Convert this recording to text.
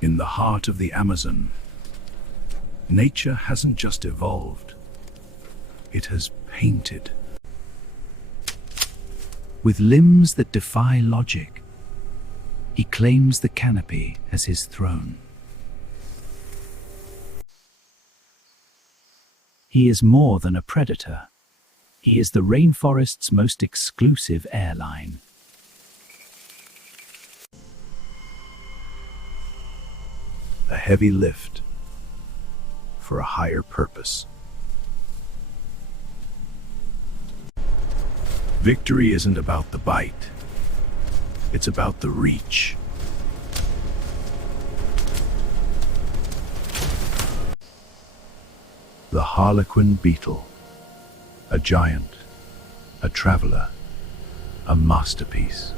In the heart of the Amazon, nature hasn't just evolved, it has painted. With limbs that defy logic, he claims the canopy as his throne. He is more than a predator. He is the rainforest's most exclusive airline. A heavy lift for a higher purpose. Victory isn't about the bite. It's about the reach. The Harlequin Beetle. A giant, a traveler, a masterpiece.